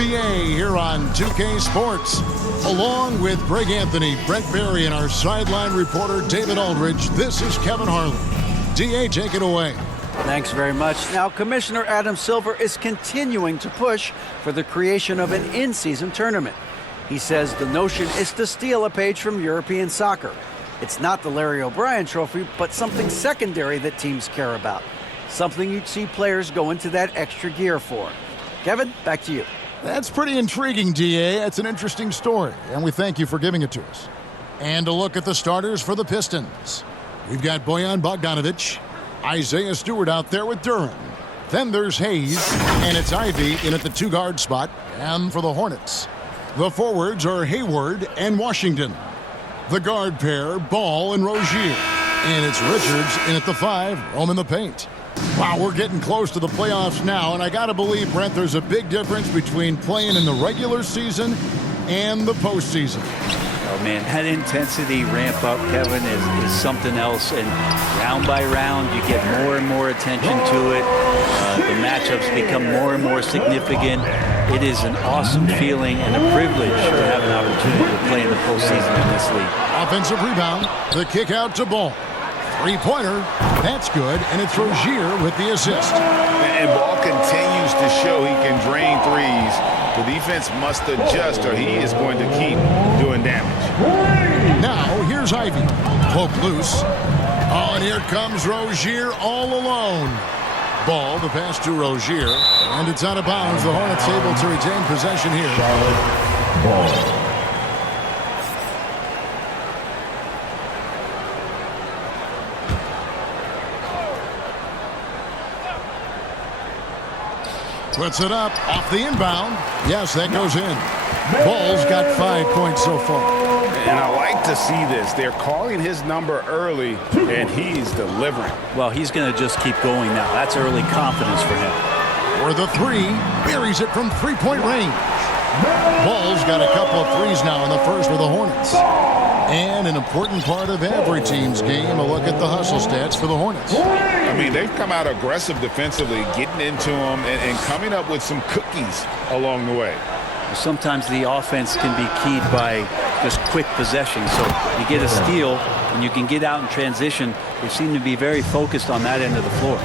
NBA here on 2K Sports. Along with Greg Anthony, Brent Berry, and our sideline reporter David Aldridge, this is Kevin Harlan. DA, take it away. Thanks very much. Now, Commissioner Adam Silver is continuing to push for the creation of an in-season tournament. He says the notion is to steal a page from European soccer. It's not the Larry O'Brien Trophy, but something secondary that teams care about. Something you'd see players go into that extra gear for. Kevin, back to you. That's pretty intriguing, DA. That's an interesting story, and we thank you for giving it to us. And a look at the starters for the Pistons. We've got Bojan Bogdanovic, Isaiah Stewart out there with Duran. Then there's Hayes, and it's Ivy in at the two-guard spot. And for the Hornets, the forwards are Hayward and Washington. The guard pair, Ball and Rozier. And it's Richards in at the 5, roaming the paint. Wow, we're getting close to the playoffs now, and I got to believe, Brent, there's a big difference between playing in the regular season and the postseason. Oh, man, that intensity ramp up, Kevin, is something else. And round by round, you get more and more attention to it. The matchups become more and more significant. It is an awesome feeling and a privilege to have an opportunity to play in the postseason in this league. Offensive rebound, the kick out to Ball. Three-pointer, that's good, and it's Rozier with the assist. And Ball continues to show he can drain threes. The defense must adjust or he is going to keep doing damage. Now, here's Ivy. Poke loose. Oh, and here comes Rozier all alone. Ball, the pass to Rozier, and it's out of bounds. The Hornets able to retain possession here. Charlotte Ball. Puts it up off the inbound. Yes, that goes in. Ball's got 5 points so far. And I like to see this. They're calling his number early, and he's delivering. Well, he's going to just keep going now. That's early confidence for him. For the 3, buries it from three-point range. Ball's got a couple of threes now in the first for the Hornets. And an important part of every team's game, a look at the hustle stats for the Hornets. I mean, they've come out aggressive defensively, getting into them and coming up with some cookies along the way. Sometimes the offense can be keyed by just quick possession. So you get a steal and you can get out in transition. They seem to be very focused on that end of the floor.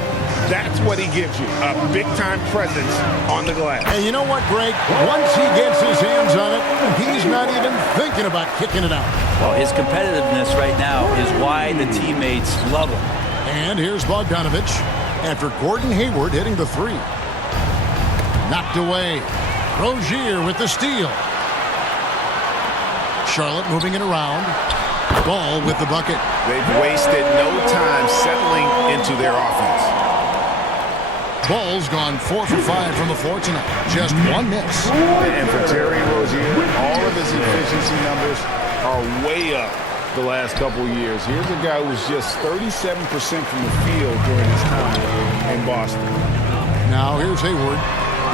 That's what he gives you, a big-time presence on the glass. And you know what, Greg? Once he gets his hands on it, he's not even thinking about kicking it out. Well, his competitiveness right now is why the teammates love him. And here's Bogdanovic after Gordon Hayward hitting the 3. Knocked away. Rozier with the steal. Charlotte moving it around. Ball with the bucket. They've wasted no time settling into their offense. Ball's gone 4 for 5 from the floor tonight. Just 1 miss. And for Terry Rozier, all of his efficiency numbers are way up the last couple of years. Here's a guy who was just 37% from the field during his time in Boston. Now here's Hayward.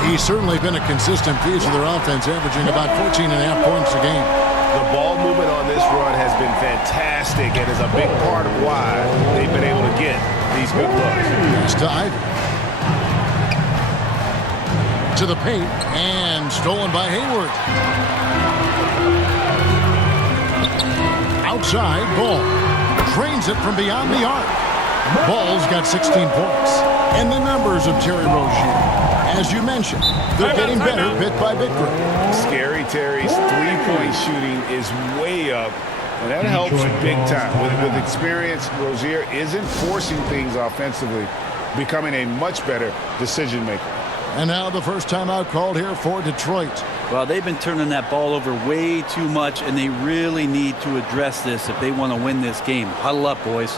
He's certainly been a consistent piece of their offense, averaging about 14.5 points a game. The ball movement on this run has been fantastic and is a big part of why they've been able to get these good looks. It's to Ivy. To the paint, and stolen by Hayward. Outside, Ball drains it from beyond the arc. Ball's got 16 points. And the numbers of Terry Rozier, as you mentioned, they're getting better bit by bit. Scary Terry's three-point shooting is way up, and that helps big time. With experience, Rozier isn't forcing things offensively, becoming a much better decision maker. And now the first timeout called here for Detroit. Well, they've been turning that ball over way too much, and they really need to address this if they want to win this game. Huddle up, boys.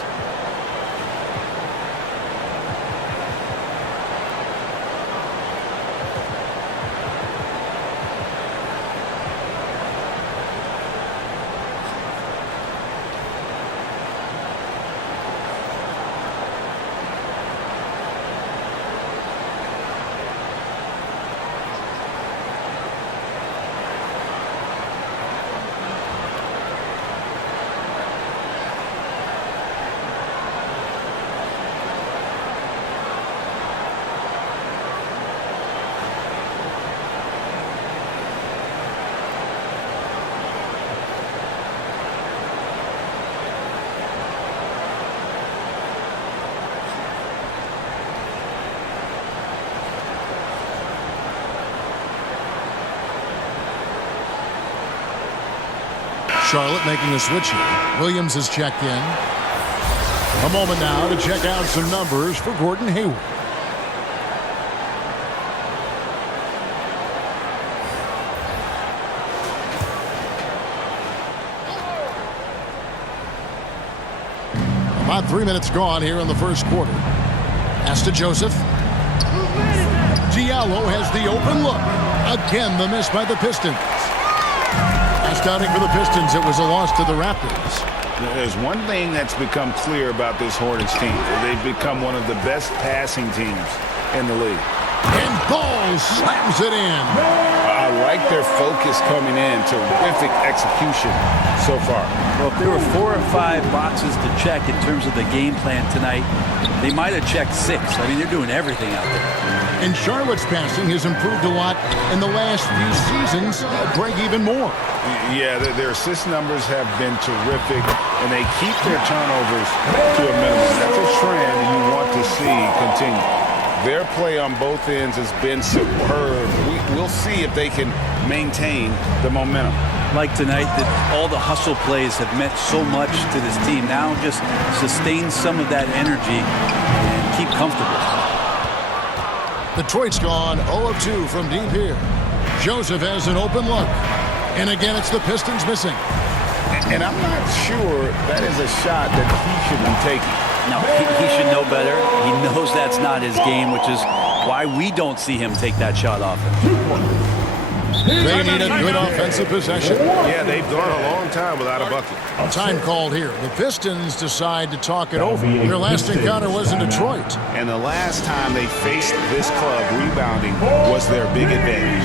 Charlotte making a switch here. Williams has checked in. A moment now to check out some numbers for Gordon Hayward. About 3 minutes gone here in the first quarter. Pass to Joseph. Diallo has the open look. Again, the miss by the Pistons. Last outing for the Pistons, it was a loss to the Raptors. There's one thing that's become clear about this Hornets team. They've become one of the best passing teams in the league. And Ball slams it in. I like their focus coming in. Terrific execution so far. Well, if there were 4 or 5 boxes to check in terms of the game plan tonight, they might have checked 6. I mean, they're doing everything out there. And Charlotte's passing has improved a lot in the last few seasons. Break even more. Yeah, their assist numbers have been terrific, and they keep their turnovers to a minimum. That's a trend you want to see continue. Their play on both ends has been superb. We'll see if they can maintain the momentum. Like tonight, that all the hustle plays have meant so much to this team. Now just sustain some of that energy and keep comfortable. Detroit's gone 0 of 2 from deep here. Joseph has an open look. And again, it's the Pistons missing. And I'm not sure that is a shot that he should be taking. No, he should know better. He knows that's not his game, which is why we don't see him take that shot often. They need a good offensive possession. Yeah, they've gone a long time without a bucket. Time called here. The Pistons decide to talk it over. Their last encounter was in Detroit. And the last time they faced this club, rebounding was their big advantage.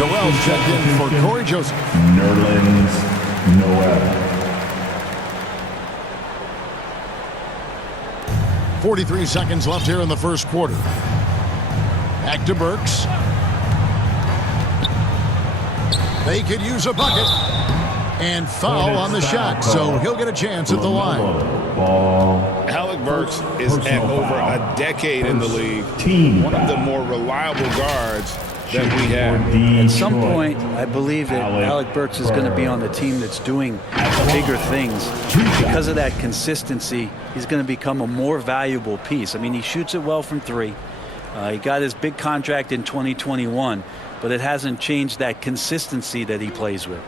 Noel checked in for Corey Joseph. Nerlens Noel. 43 seconds left here in the first quarter. Back to Burks. They could use a bucket. And foul on the shot, so he'll get a chance at the line. Alec Burks is at over a decade in the league. One of the more reliable guards that we have. At some point, I believe that Alec Burks is going to be on the team that's doing bigger things. Because of that consistency, he's going to become a more valuable piece. I mean, he shoots it well from 3. He got his big contract in 2021, but it hasn't changed that consistency that he plays with.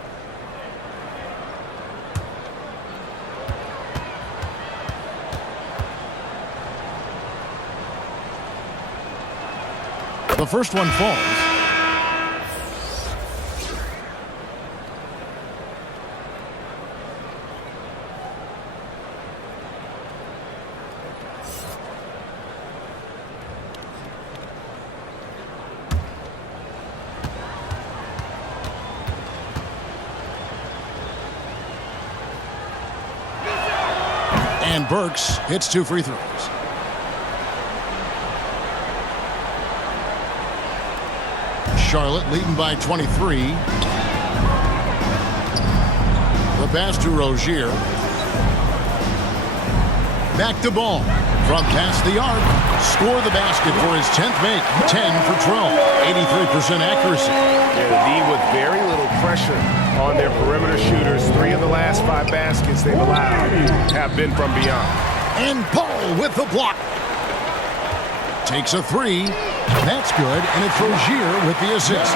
The first one falls. And Burks hits 2 free throws. Charlotte leading by 23. The pass to Rozier. Back to Ball. From past the arc. Score the basket for his 10th make. 10 for 12. 83% accuracy. Yeah, the D with very little pressure on their perimeter shooters. 3 of the last 5 baskets they've allowed have been from beyond. And Ball with the block. Takes a 3. That's good, and it's Rozier with the assist.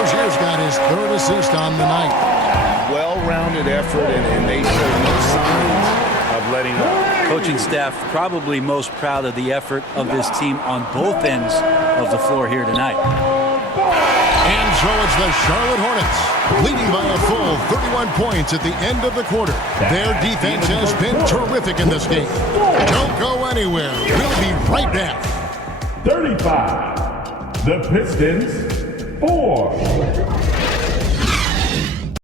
Rozier's got his 3rd assist on the night. Well-rounded effort, and they show no signs of letting up. Coaching staff probably most proud of the effort of this team on both ends of the floor here tonight. And so it's the Charlotte Hornets, leading by a full 31 points at the end of the quarter. Their defense has been terrific in this game. Don't go anywhere. We'll be right back. 35. The Pistons, 4.